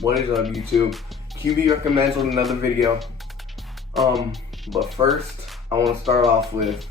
What is up, YouTube? QB recommends with another video. But first, I want to start off with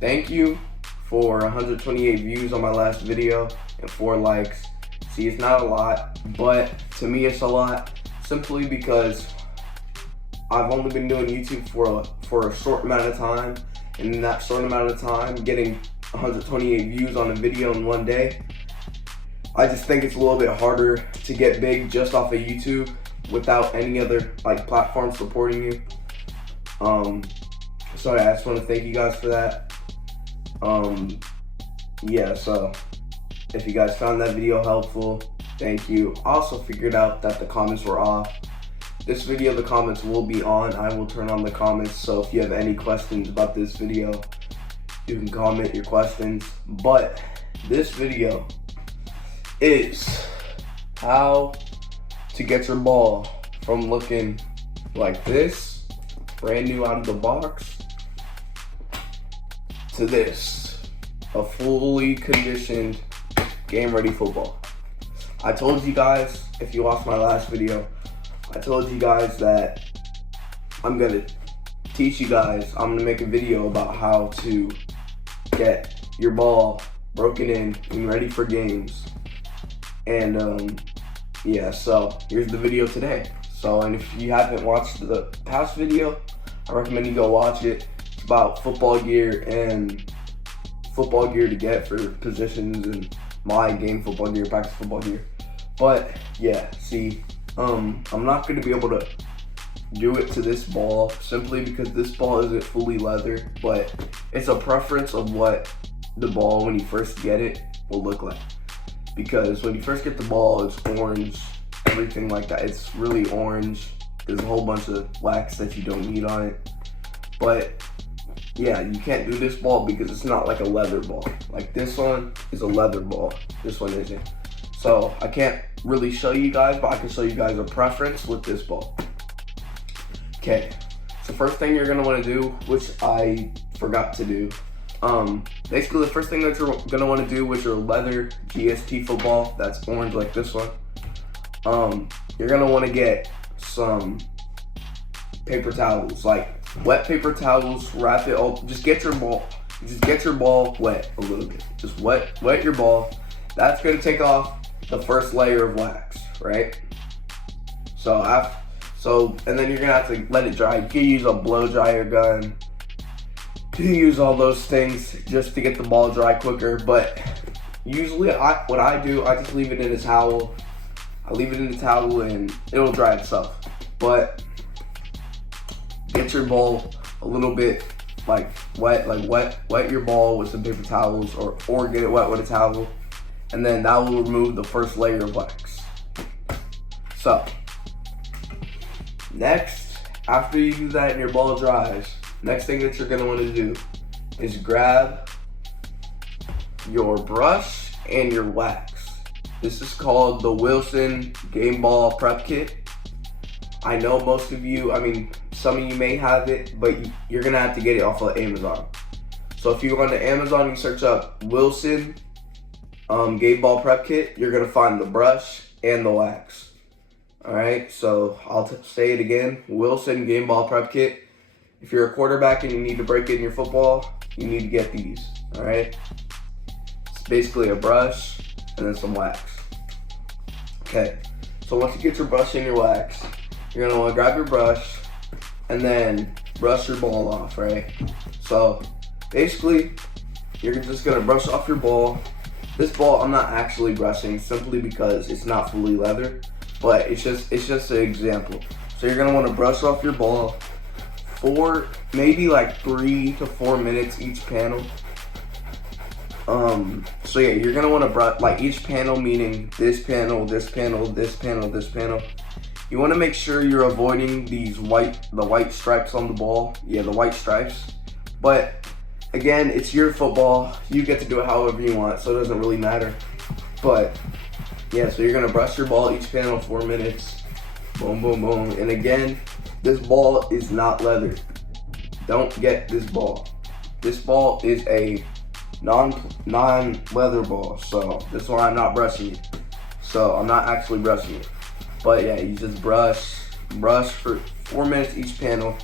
thank you for 128 views on my last video and 4 likes. See, it's not a lot, but to me it's a lot simply because I've only been doing YouTube for a short amount of time, and in that short amount of time, getting 128 views on a video in one day, I just think it's a little bit harder to get big just off of YouTube without any other platform supporting you. So I just want to thank you guys for that. Yeah, so if you guys found that video helpful, thank you. I also figured out that the comments were off. This video, the comments will be on. I will turn on the comments, so if you have any questions about this video, you can comment your questions. But this video is how to get your ball from looking like this, brand new out of the box, to this, a fully conditioned, game-ready football. I told you guys, if you watched my last video, I told you guys that I'm gonna teach you guys, I'm gonna make a video about how to get your ball broken in and ready for games. And yeah, so here's the video today. So, and if you haven't watched the past video, I recommend you go watch it. It's about football gear and football gear to get for positions and my game football gear, practice football gear. But yeah, see, I'm not gonna be able to do it to this ball simply because this ball isn't fully leather, but it's a preference of what the ball when you first get it will look like. Because when you first get the ball, it's orange, everything like that. It's really orange. There's a whole bunch of wax that you don't need on it. But yeah, you can't do this ball because it's not like a leather ball. Like this one is a leather ball. This one isn't. So I can't really show you guys, but I can show you guys a preference with this ball. Okay, so first thing you're gonna wanna do, which I forgot to do, basically the first thing that you're gonna wanna do with your leather GST football that's orange like this one, you're gonna wanna get some paper towels, like wet paper towels, wrap it up, just get your ball wet a little bit. Just wet your ball. That's gonna take off the first layer of wax, right? And then you're gonna have to let it dry. You can use a blow dryer gun. You can use all those things just to get the ball dry quicker. But usually, what I do, I just leave it in a towel. I leave it in the towel and it'll dry itself. But get your ball a little bit wet your ball with some paper towels, or get it wet with a towel, and then that will remove the first layer of wax. So next, after you do that and your ball dries, next thing that you're gonna want to do is grab your brush and your wax. This is called the Wilson Game Ball Prep Kit. I know most of you, some of you may have it, but you're gonna have to get it off of Amazon. So if you go on to Amazon, you search up Wilson Game Ball Prep Kit, you're gonna find the brush and the wax. Alright, so I'll say it again, Wilson Game Ball Prep Kit. If you're a quarterback and you need to break in your football, you need to get these, alright? It's basically a brush and then some wax. Okay, so once you get your brush and your wax, you're gonna wanna grab your brush and then brush your ball off, right? So basically, you're just gonna brush off your ball. This ball I'm not actually brushing simply because it's not fully leather, but it's just an example. So you're gonna wanna brush off your ball for maybe 3 to 4 minutes each panel. So yeah, you're gonna wanna brush each panel, meaning this panel, this panel, this panel, this panel. You wanna make sure you're avoiding the white stripes on the ball. Yeah, the white stripes. But again, it's your football. You get to do it however you want, so it doesn't really matter. But yeah, so you're gonna brush your ball each panel 4 minutes. Boom, boom, boom. And again, this ball is not leather. Don't get this ball. This ball is a non-leather ball, so that's why I'm not brushing it. So I'm not actually brushing it. But yeah, you just brush for 4 minutes each panel.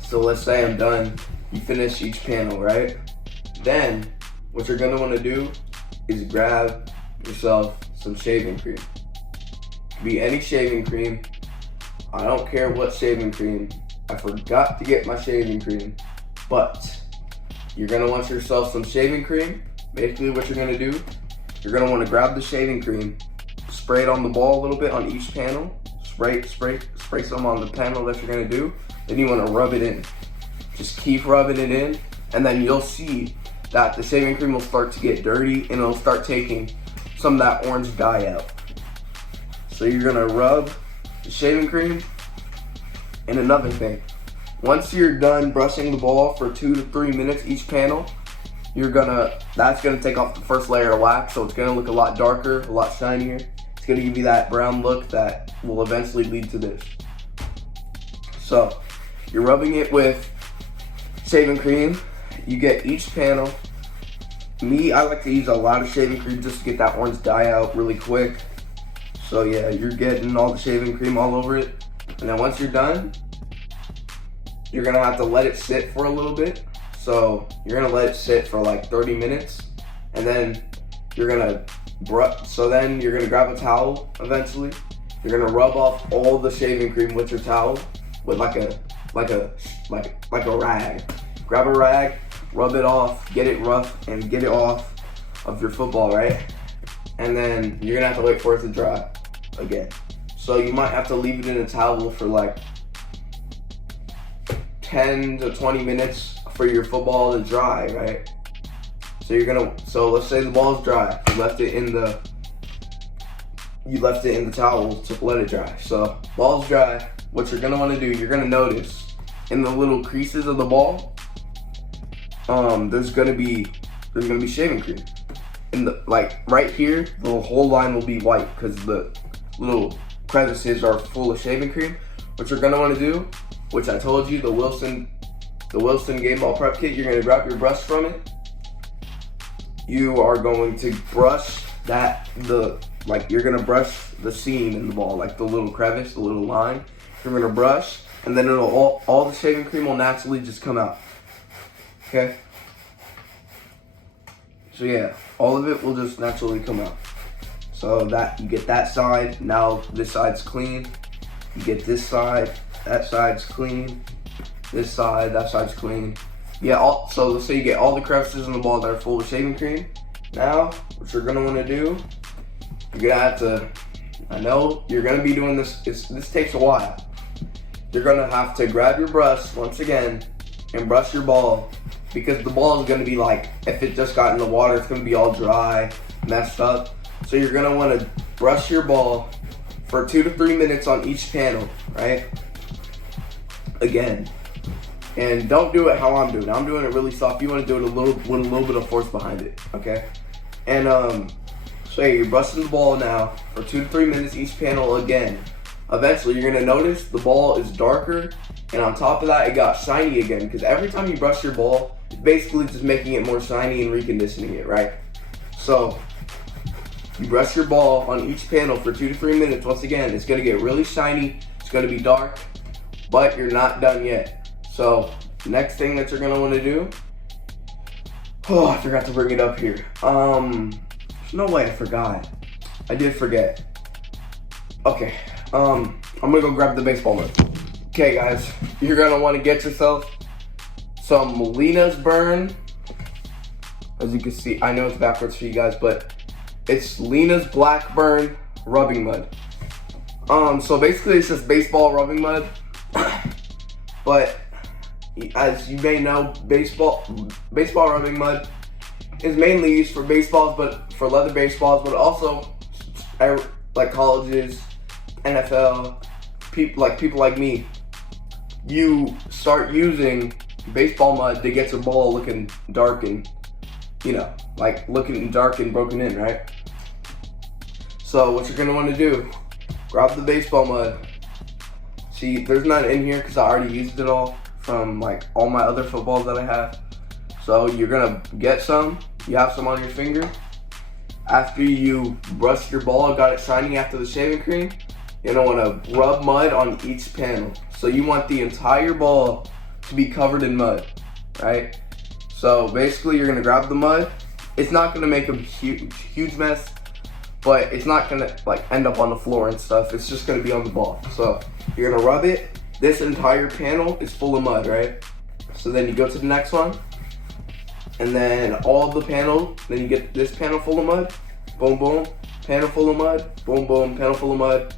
So let's say I'm done. You finish each panel, right? Then what you're gonna want to do is grab yourself some shaving cream. Be any shaving cream. I don't care what shaving cream. I forgot to get my shaving cream, but you're gonna want yourself some shaving cream. Basically what you're gonna do, you're gonna want to grab the shaving cream, spray it on the ball a little bit on each panel, spray some on the panel that you're gonna do. Then you want to rub it in. Just keep rubbing it in, and then you'll see that the shaving cream will start to get dirty and it'll start taking some of that orange dye out. So you're gonna rub the shaving cream. And another thing, once you're done brushing the ball for 2 to 3 minutes each panel, that's gonna take off the first layer of wax, so it's gonna look a lot darker, a lot shinier. It's gonna give you that brown look that will eventually lead to this. So you're rubbing it with shaving cream. You get each panel. Me, I like to use a lot of shaving cream just to get that orange dye out really quick. So yeah, you're getting all the shaving cream all over it. And then once you're done, you're gonna have to let it sit for a little bit. So you're gonna let it sit for like 30 minutes, and then you're gonna grab a towel eventually. You're gonna rub off all the shaving cream with your towel with like a rag. Grab a rag, rub it off, get it rough, and get it off of your football, right? And then you're gonna have to wait for it to dry again. So you might have to leave it in a towel for like 10 to 20 minutes for your football to dry, right? So let's say the ball's dry. You left it in the towel to let it dry. So ball's dry. What you're gonna want to do, you're gonna notice in the little creases of the ball, there's gonna be shaving cream. Right here, the whole line will be white because the little crevices are full of shaving cream. What you're gonna want to do, which I told you, the Wilson Game Ball Prep Kit, you're gonna grab your brush from it. You are going to brush you're gonna brush the seam in the ball, like the little crevice, the little line. You're gonna brush, and then all the shaving cream will naturally just come out. Okay? So yeah, all of it will just naturally come out. So that you get that side, now this side's clean. You get this side, that side's clean. This side, that side's clean. Yeah, so let's say you get all the crevices in the ball that are full of shaving cream. Now, what you're gonna wanna do, you're gonna have to, I know you're gonna be doing this, this takes a while. You're gonna have to grab your brush once again and brush your ball, because the ball is gonna be like, if it just got in the water, it's gonna be all dry, messed up. So you're gonna wanna brush your ball for 2 to 3 minutes on each panel, right? Again. And don't do it how I'm doing. I'm doing it really soft. You wanna do it with a little bit of force behind it, okay? And so yeah, you're brushing the ball now for 2 to 3 minutes each panel again. Eventually you're gonna notice the ball is darker, and on top of that it got shiny again, because every time you brush your ball, it's basically just making it more shiny and reconditioning it, right? So you brush your ball on each panel for 2 to 3 minutes. Once again, it's gonna get really shiny, it's gonna be dark, but you're not done yet. So next thing that you're gonna wanna do, oh, I forgot to bring it up here. There's no way I forgot. I did forget. Okay, I'm gonna go grab the baseball mitt. Okay guys, you're gonna wanna get yourself some Lena's Burn. As you can see, I know it's backwards for you guys, but it's Lena's Black Burn rubbing mud. So basically it's just baseball rubbing mud. But as you may know, baseball rubbing mud is mainly used for baseballs, but for leather baseballs, but also like colleges, NFL, people like me. You start using baseball mud to get your ball looking dark and, like looking dark and broken in, right? So what you're gonna want to do, grab the baseball mud. See, there's none in here because I already used it all from like all my other footballs that I have. So you're gonna get some, you have some on your finger. after you brushed your ball, got it shiny after the shaving cream, you're gonna wanna rub mud on each panel. So you want the entire ball to be covered in mud, right? So basically you're gonna grab the mud. It's not gonna make a huge mess, but it's not gonna like end up on the floor and stuff. It's just gonna be on the ball. So you're gonna rub it. This entire panel is full of mud, right? So then you go to the next one, and then all the panel, then you get this panel full of mud, boom, boom, panel full of mud, boom, boom, panel full of mud,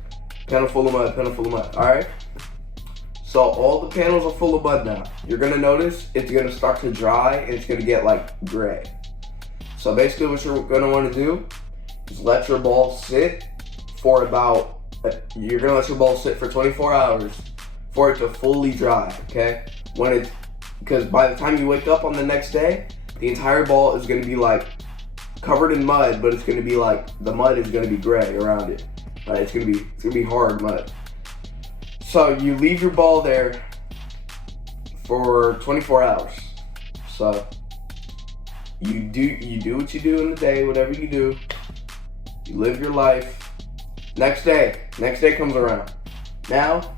panel full of mud, panel full of mud, all right? So all the panels are full of mud now. You're gonna notice it's gonna start to dry and it's gonna get like gray. So basically what you're gonna wanna do is let your ball sit for you're gonna let your ball sit for 24 hours for it to fully dry, okay? Because by the time you wake up on the next day, the entire ball is gonna be like covered in mud, but it's gonna be like, the mud is gonna be gray around it. Right? It's gonna be hard mud. So you leave your ball there for 24 hours. So you do what you do in the day, whatever you do. You live your life. Next day comes around. Now,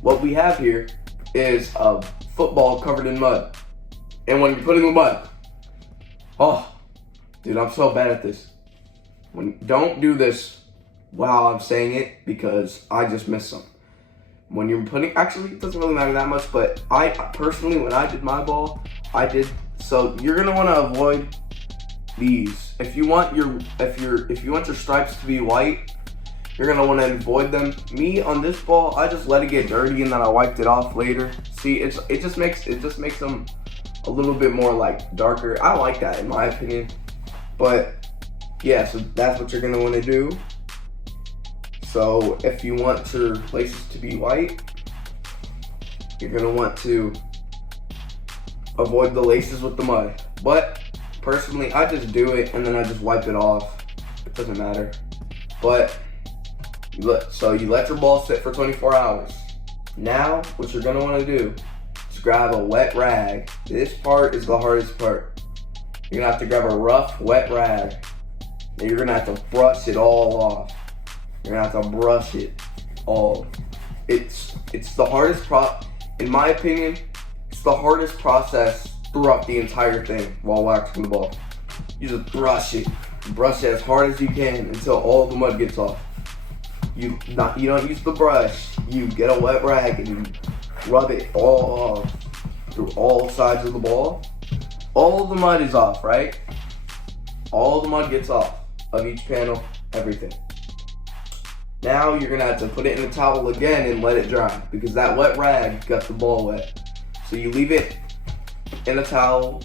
what we have here is a football covered in mud. And when you're putting the mud, oh, dude, I'm so bad at this. Don't do this while I'm saying it because I just missed some. When you're actually, it doesn't really matter that much, but I personally, when I did my ball, so you're gonna wanna avoid these. If you want your stripes to be white, you're gonna wanna avoid them. Me, on this ball, I just let it get dirty and then I wiped it off later. See, it just makes them a little bit more like darker. I like that in my opinion. But yeah, so that's what you're gonna wanna do. So if you want your laces to be white, you're gonna want to avoid the laces with the mud. But personally, I just do it and then I just wipe it off. It doesn't matter. But so you let your ball sit for 24 hours. Now, what you're gonna wanna do is grab a wet rag. This part is the hardest part. You're gonna have to grab a rough, wet rag. And you're gonna have to brush it all off. You're gonna have to brush it all. It's the hardest in my opinion, it's the hardest process throughout the entire thing while waxing the ball. You just brush it as hard as you can until all the mud gets off. You don't use the brush. You get a wet rag and you rub it all off through all sides of the ball. All of the mud is off, right? All the mud gets off of each panel, everything. Now you're gonna have to put it in a towel again and let it dry because that wet rag got the ball wet. So you leave it in a towel.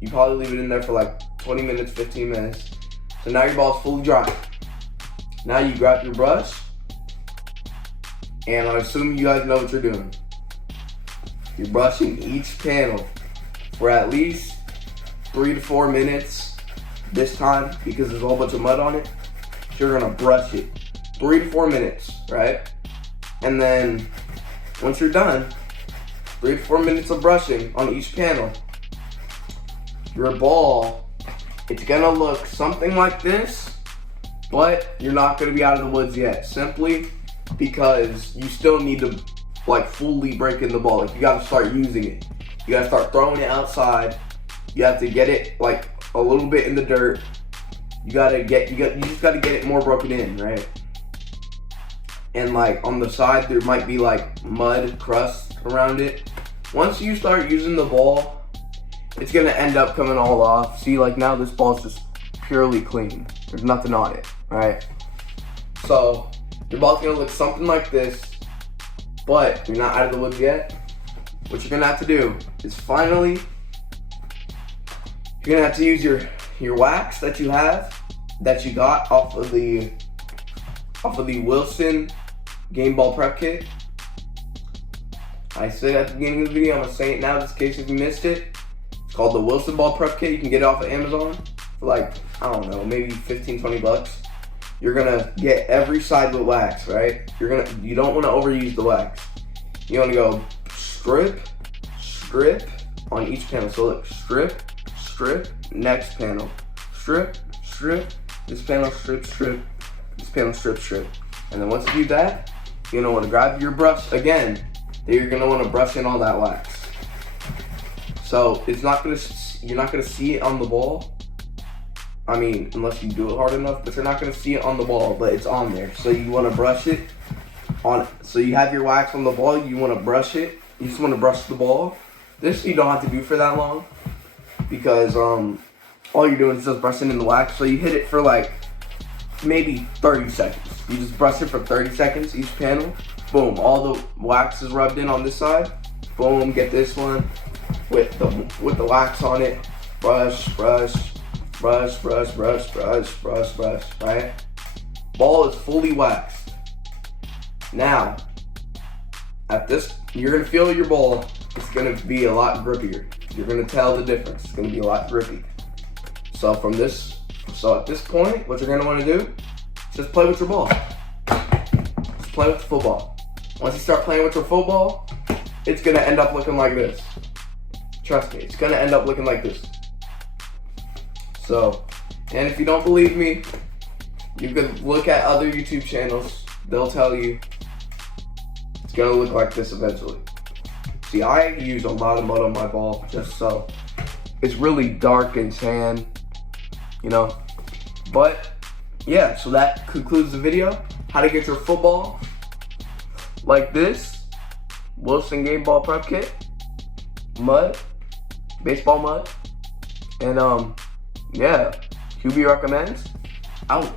You probably leave it in there for like 20 minutes, 15 minutes. So now your ball's fully dry. Now you grab your brush, and I assume you guys know what you're doing. You're brushing each panel for at least 3 to 4 minutes this time because there's a whole bunch of mud on it. So you're gonna brush it 3 to 4 minutes, right? And then once you're done, 3 to 4 minutes of brushing on each panel, your ball, it's gonna look something like this, but you're not gonna be out of the woods yet, simply because you still need to like fully break in the ball. Like you gotta start using it. You gotta start throwing it outside. You have to get it like a little bit in the dirt. You just gotta get it more broken in, right? And like on the side there might be like mud crust around it. Once you start using the ball, it's gonna end up coming all off. See, like now this ball's just purely clean. There's nothing on it, right? So your ball's gonna look something like this, but you're not out of the woods yet. What you're gonna have to do is finally, you're gonna have to use your wax that you got off of the Wilson Game Ball Prep Kit. I said at the beginning of the video, I'm gonna say it now just in case if you missed it. It's called the Wilson Ball Prep Kit. You can get it off of Amazon for like, I don't know, maybe 15, 20 bucks. You're gonna get every side with wax, right? You don't wanna overuse the wax. You wanna go strip on each panel. So look, strip, next panel, strip, this panel, strip, this panel, strip. And then once you do that, you're gonna wanna grab your brush again. Then you're gonna wanna brush in all that wax. So you're not gonna see it on the ball. I mean, unless you do it hard enough, but you're not gonna see it on the ball, but it's on there. So you wanna brush it on, so you have your wax on the ball, you wanna brush it. You just wanna brush the ball. This you don't have to do for that long, because all you're doing is just brushing in the wax. So you hit it for like maybe 30 seconds. You just brush it for 30 seconds, each panel. Boom, all the wax is rubbed in on this side. Boom, get this one with the wax on it. Brush, right? Ball is fully waxed. Now, at this, you're gonna feel your ball. It's gonna be a lot grippier. You're gonna tell the difference. It's gonna be a lot grippy. So at this point, what you're gonna wanna do is just play with your ball. Just play with the football. Once you start playing with your football, it's gonna end up looking like this. Trust me, it's gonna end up looking like this. So, and if you don't believe me, you can look at other YouTube channels. They'll tell you it's gonna look like this eventually. See, I use a lot of mud on my ball just so it's really dark and tan, you know. But yeah, so that concludes the video. How to get your football like this. Wilson Game Ball Prep Kit. Mud. Baseball mud. And yeah, QB recommends. Out.